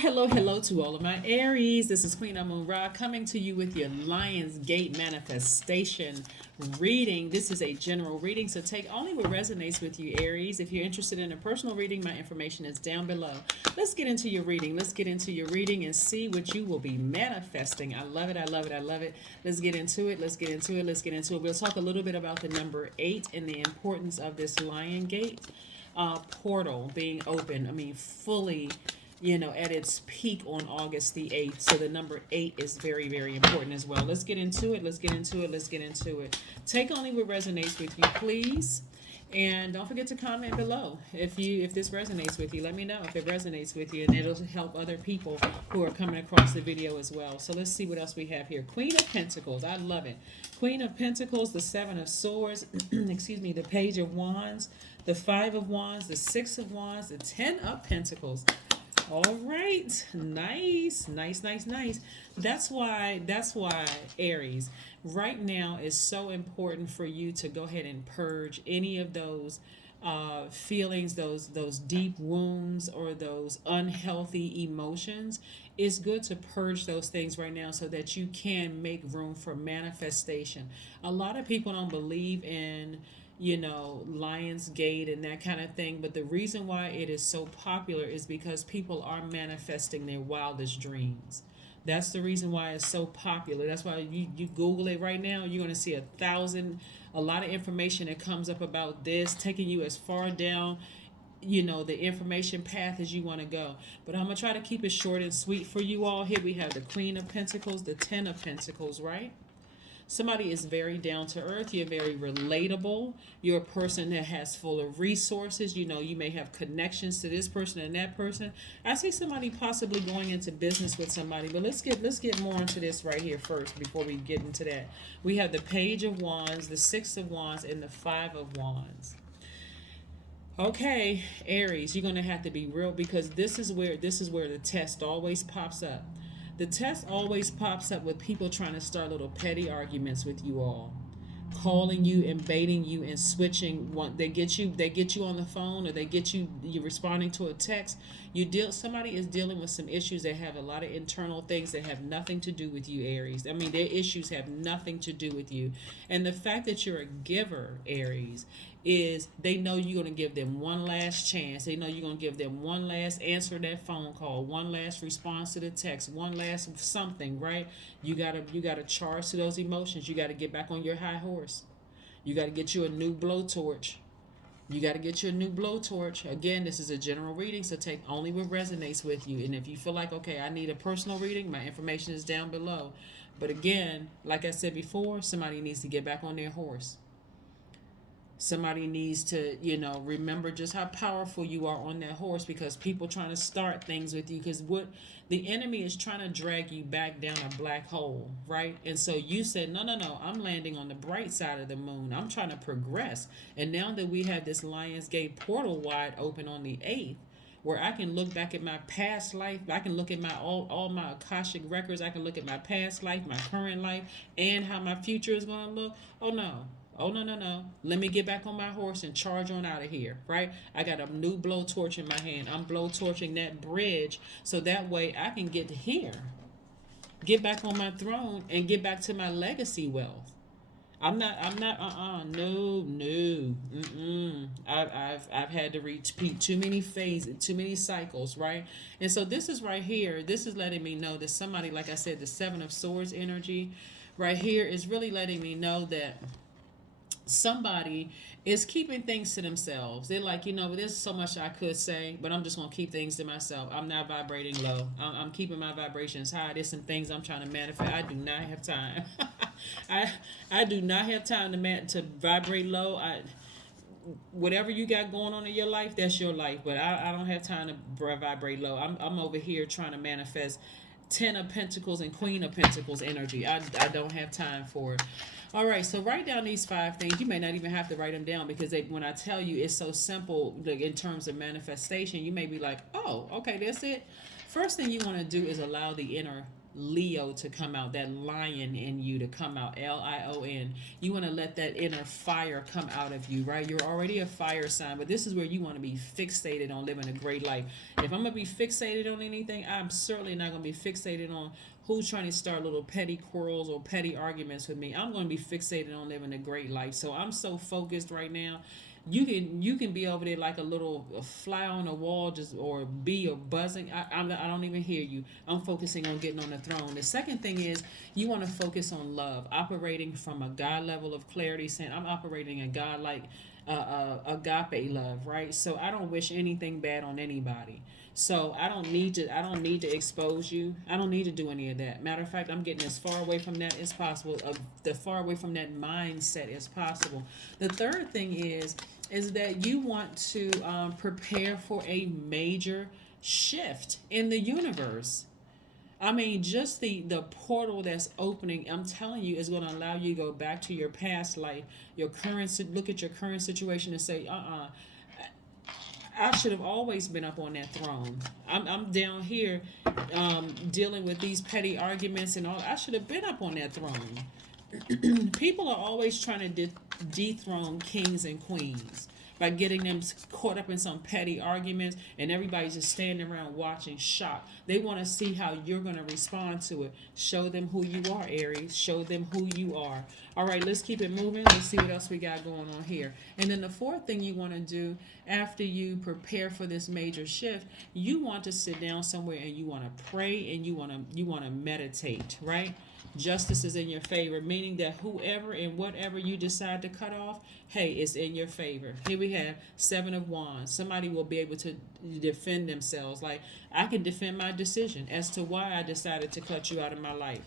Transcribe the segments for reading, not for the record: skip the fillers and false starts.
Hello to all of my Aries. This is Queen Amun Ra coming to you with your Lionsgate manifestation reading. This is a general reading, so take only what resonates with you, Aries. If you're interested in a personal reading, my information is down below. Let's get into your reading. Let's get into your reading and see what you will be manifesting. I love it. I love it. I love it. Let's get into it. Let's get into it. Let's get into it. We'll talk a little bit about the number 8 and the importance of this Lionsgate portal being open. Fully at its peak on August the 8th. So the number 8 is very, very important as well. Let's get into it. Let's get into it. Let's get into it. Take only what resonates with you, please. And don't forget to comment below if this resonates with you. Let me know if it resonates with you, and it'll help other people who are coming across the video as well. So let's see what else we have here. Queen of Pentacles. I love it. Queen of Pentacles, the Seven of Swords, excuse me, the Page of Wands, the Five of Wands, the Six of Wands, the 10 of Pentacles. All right, nice. That's why Aries, right now is so important for you to go ahead and purge any of those feelings, those deep wounds or those unhealthy emotions. It's good to purge those things right now so that you can make room for manifestation. A lot of people don't believe in Lionsgate and that kind of thing. But the reason why it is so popular is because people are manifesting their wildest dreams. That's the reason why it's so popular. That's why you Google it right now, you're going to see a lot of information that comes up about this, taking you as far down the information path as you want to go. But I'm going to try to keep it short and sweet for you all. Here we have the Queen of Pentacles, the 10 of Pentacles, right? Somebody is very down to earth. You're very relatable. You're a person that has full of resources. You may have connections to this person and that person. I see somebody possibly going into business with somebody, but let's get more into this right here first before we get into that. We have the Page of Wands, the Six of Wands, and the Five of Wands. Okay, Aries, you're gonna have to be real because this is where the test always pops up. The test always pops up with people trying to start little petty arguments with you all, calling you, invading you, and switching. They get you on the phone, or you're responding to a text. Somebody is dealing with some issues that have a lot of internal things that have nothing to do with you, Aries. Their issues have nothing to do with you, and the fact that you're a giver, Aries, is they know you're going to give them one last chance. They know you're going to give them one last answer to that phone call, one last response to the text, one last something, right? You gotta charge to those emotions. You got to get back on your high horse. You got to get you a new blowtorch. Again, this is a general reading, so take only what resonates with you. And if you feel like, okay, I need a personal reading, my information is down below. But again, like I said before, somebody needs to get back on their horse. Somebody needs to, remember just how powerful you are on that horse, because people trying to start things with you, because what the enemy is trying to drag you back down a black hole, right? And so you said, no, I'm landing on the bright side of the moon. I'm trying to progress. And now that we have this Lionsgate portal wide open on the 8th, where I can look back at my past life, I can look at my all my Akashic records, I can look at my past life, my current life, and how my future is going to look. Oh no. Let me get back on my horse and charge on out of here, right? I got a new blowtorch in my hand. I'm blowtorching that bridge so that way I can get here, get back on my throne, and get back to my legacy wealth. No. I've had to repeat too many phases, too many cycles, right? And so this is right here. This is letting me know that somebody, like I said, the Seven of Swords energy right here is really letting me know that somebody is keeping things to themselves. They're like, there's so much I could say, but I'm just going to keep things to myself. I'm not vibrating low. I'm keeping my vibrations high. There's some things I'm trying to manifest. I do not have time. I do not have time to vibrate low. Whatever you got going on in your life, that's your life. But I don't have time to vibrate low. I'm over here trying to manifest 10 of Pentacles and Queen of Pentacles energy. I don't have time for it. All right, so write down these 5 things. You may not even have to write them down, because when I tell you it's so simple, like in terms of manifestation, you may be like, oh, okay, that's it. First thing you want to do is allow the inner Leo to come out, that lion in you to come out, Lion. You want to let that inner fire come out of you, right? You're already a fire sign, but this is where you want to be fixated on living a great life. If I'm going to be fixated on anything, I'm certainly not going to be fixated on who's trying to start little petty quarrels or petty arguments with me. I'm going to be fixated on living a great life. So I'm so focused right now. You can be over there like a fly on a wall, just or bee or buzzing. I don't even hear you. I'm focusing on getting on the throne. The second thing is you want to focus on love, operating from a God level of clarity, saying I'm operating a God like agape love, right? So I don't wish anything bad on anybody. So I don't need to expose you. I don't need to do any of that. Matter of fact, I'm getting as far away from that as possible, the far away from that mindset as possible. The third thing is that you want to prepare for a major shift in the universe. I mean, just the portal that's opening, I'm telling you, is going to allow you to go back to your past life, look at your current situation and say, I should have always been up on that throne. I'm down here dealing with these petty arguments and all. I should have been up on that throne. People are always trying to dethrone kings and queens by getting them caught up in some petty arguments, and everybody's just standing around watching, shocked. They want to see how you're going to respond to it. Show them who you are, Aries. Show them who you are. All right, let's keep it moving. Let's see what else we got going on here. And then the fourth thing you want to do after you prepare for this major shift, you want to sit down somewhere and you want to pray and you want to meditate, right? Justice is in your favor, meaning that whoever and whatever you decide to cut off, hey, it's in your favor. Here we have Seven of Wands. Somebody will be able to defend themselves. Like, I can defend my decision as to why I decided to cut you out of my life.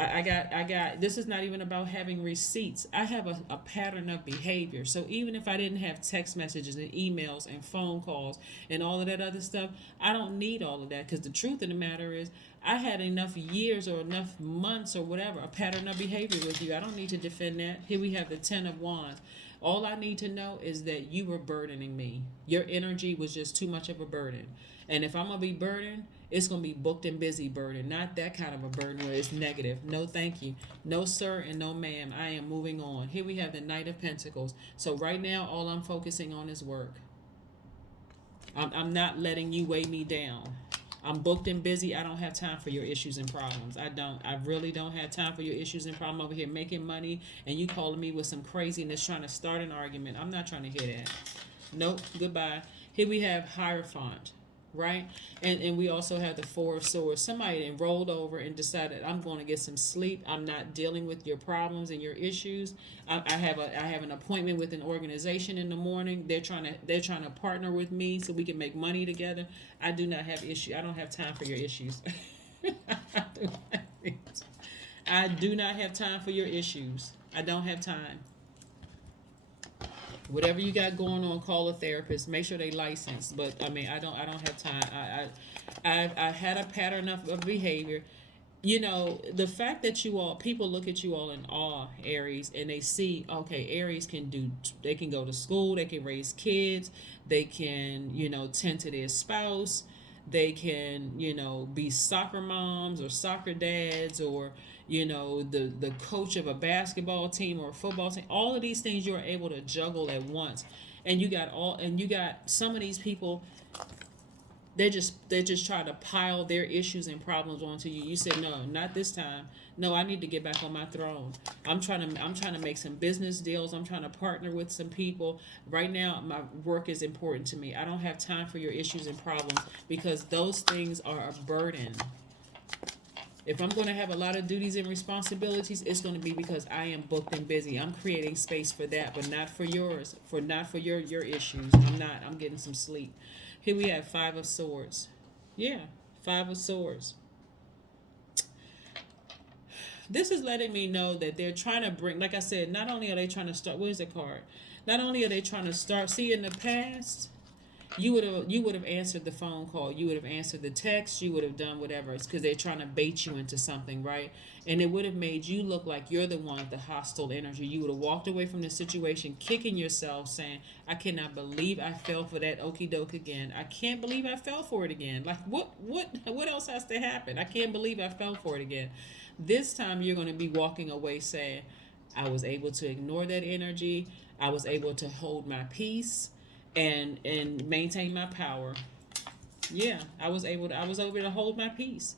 I got, this is not even about having receipts. I have a pattern of behavior. So even if I didn't have text messages and emails and phone calls and all of that other stuff, I don't need all of that, because the truth of the matter is I had enough years or enough months or whatever, a pattern of behavior with you. I don't need to defend that. Here we have the Ten of Wands. All I need to know is that you were burdening me. Your energy was just too much of a burden. And if I'm going to be burdened, it's going to be booked and busy burden, not that kind of a burden where it's negative. No, thank you. No, sir, and no, ma'am. I am moving on. Here we have the Knight of Pentacles. So right now, all I'm focusing on is work. I'm not letting you weigh me down. I'm booked and busy. I don't have time for your issues and problems. I don't. I really don't have time for your issues and problems. Over here making money and you calling me with some craziness trying to start an argument. I'm not trying to hear that. Nope. Goodbye. Here we have Hierophant. Right? And we also have the Four of Swords. Somebody enrolled over and decided, I'm going to get some sleep. I'm not dealing with your problems and your issues. I have an appointment with an organization in the morning. They're trying to partner with me so we can make money together. I do not have issue. I don't have time for your issues. I do not have time for your issues. I don't have time. Whatever you got going on, call a therapist. Make sure they licensed. But I mean, I don't have time. I had a pattern of behavior. You know, the fact that people look at you all in awe, Aries, and they see, okay, Aries they can go to school, they can raise kids, they can, tend to their spouse, they can, be soccer moms or soccer dads, or the coach of a basketball team or a football team. All of these things you are able to juggle at once. And you got some of these people, they just try to pile their issues and problems onto you. You said, no, not this time. No, I need to get back on my throne. I'm trying to make some business deals. I'm trying to partner with some people. Right now, my work is important to me. I don't have time for your issues and problems, because those things are a burden. If I'm going to have a lot of duties and responsibilities, it's going to be because I am booked and busy. I'm creating space for that, but not for yours, not for your issues. I'm getting some sleep. Here we have Five of Swords. Yeah, Five of Swords. This is letting me know that they're trying to bring, like I said, not only are they trying to start, where's the card? Not only are they trying to start, see, in the past, You would have answered the phone call, you would have answered the text, you would have done whatever. It's because they're trying to bait you into something, right? And it would have made you look like you're the one with the hostile energy. You would have walked away from the situation kicking yourself, saying, I cannot believe I fell for that okie doke again. I can't believe I fell for it again. Like, what else has to happen? I can't believe I fell for it again. This time you're going to be walking away saying, I was able to ignore that energy. I was able to hold my peace and maintain my power. Yeah, I was able to hold my peace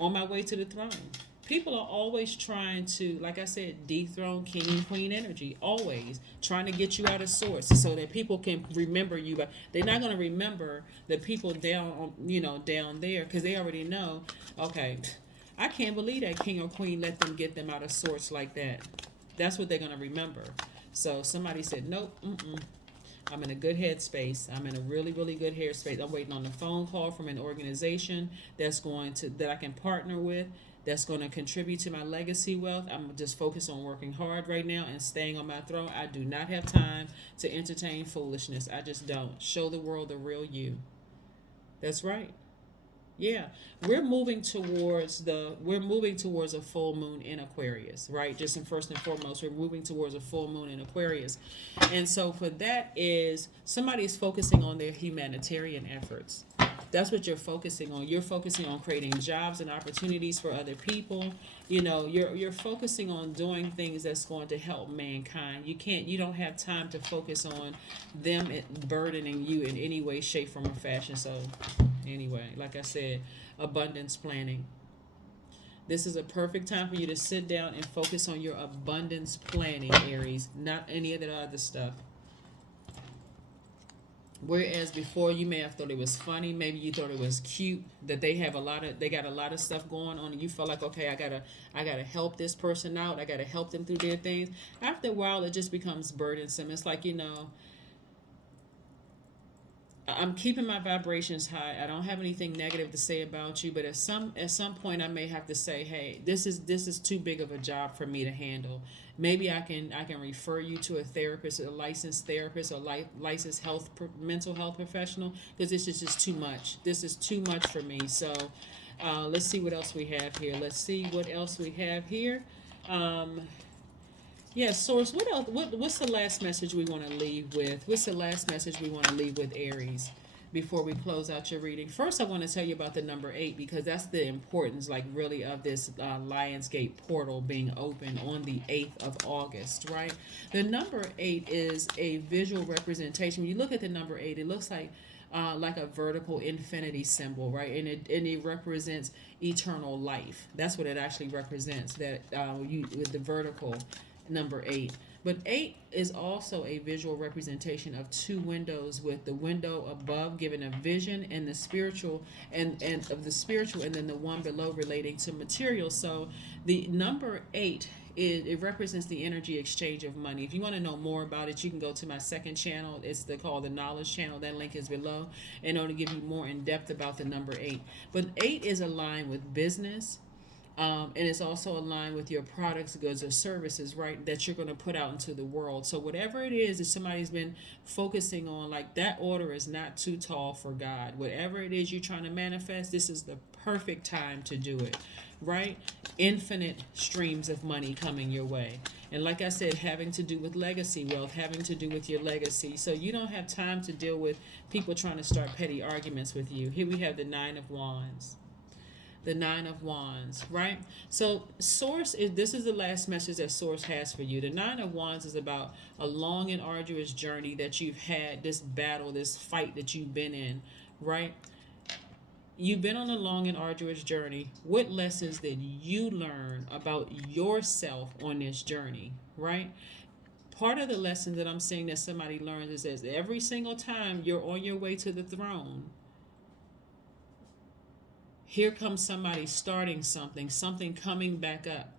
on my way to the throne. People are always trying to, like I said, dethrone king and queen energy. Always trying to get you out of source so that people can remember you. But they're not going to remember the people down there, because they already know. Okay, I can't believe that king or queen let them get them out of sorts like that. That's what they're going to remember. So somebody said, nope, I'm in a good headspace. I'm in a really, really good headspace. I'm waiting on a phone call from an organization that I can partner with, that's going to contribute to my legacy wealth. I'm just focused on working hard right now and staying on my throne. I do not have time to entertain foolishness. I just don't. Show the world the real you. That's right. Yeah, we're moving towards a full moon in Aquarius, right? Just in first and foremost, we're moving towards a full moon in Aquarius. And so for that is somebody is focusing on their humanitarian efforts. That's what you're focusing on. You're focusing on creating jobs and opportunities for other people. You're focusing on doing things that's going to help mankind. You don't have time to focus on them burdening you in any way, shape, form, or fashion. So anyway, like I said, abundance planning. This is a perfect time for you to sit down and focus on your abundance planning, Aries, not any of that other stuff. Whereas before you may have thought it was funny, maybe you thought it was cute that they got a lot of stuff going on, and you felt like, okay, I gotta help this person out, I gotta help them through their things. After a while, it just becomes burdensome. It's like, I'm keeping my vibrations high. I don't have anything negative to say about you, but at some point I may have to say, hey, this is too big of a job for me to handle. Maybe I can refer you to a therapist, a licensed therapist, or licensed mental health professional, because this is just too much. This is too much for me. So let's see what else we have here. Um, Yeah, source. What else? What's the last message we want to leave with? What's the last message we want to leave with, Aries, before we close out your reading? First, I want to tell you about the number 8, because that's the importance, like, really, of this Lionsgate portal being open on the 8th of August, right? The number 8 is a visual representation. When you look at the number 8, it looks like a vertical infinity symbol, right? And it represents eternal life. That's what it actually represents. That you with the vertical number 8. But 8 is also a visual representation of two windows, with the window above giving a vision, and the spiritual and of the spiritual, and then the one below relating to material. So the number 8, it represents the energy exchange of money. If you want to know more about it, you can go to my second channel. It's called the Knowledge Channel. That link is below, and it'll give you more in depth about the number 8. But 8 is aligned with business, and it's also aligned with your products, goods, or services, right, that you're going to put out into the world. So whatever it is that somebody's been focusing on, like, that order is not too tall for God. Whatever it is you're trying to manifest, this is the perfect time to do it, right? Infinite streams of money coming your way. And like I said, having to do with legacy wealth, having to do with your legacy. So you don't have time to deal with people trying to start petty arguments with you. Here we have the 9 of Wands. The 9 of Wands, right? So this is the last message that Source has for you. The 9 of Wands is about a long and arduous journey that you've had, this battle, this fight that you've been in, right? You've been on a long and arduous journey. What lessons did you learn about yourself on this journey, right? Part of the lesson that I'm seeing that somebody learns is that every single time you're on your way to the throne, here comes somebody starting something coming back up,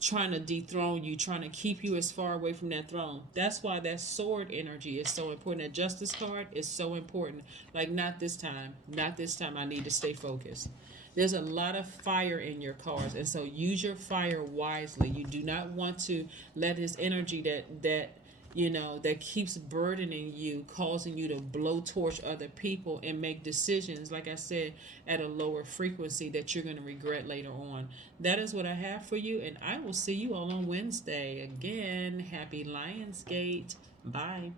trying to dethrone you, trying to keep you as far away from that throne. That's why that sword energy is so important. That justice card is so important. Like, not this time. Not this time. I need to stay focused. There's a lot of fire in your cards, and so use your fire wisely. You do not want to let this energy that that keeps burdening you, causing you to blowtorch other people and make decisions, like I said, at a lower frequency that you're going to regret later on. That is what I have for you, and I will see you all on Wednesday. Again, happy Lionsgate. Bye.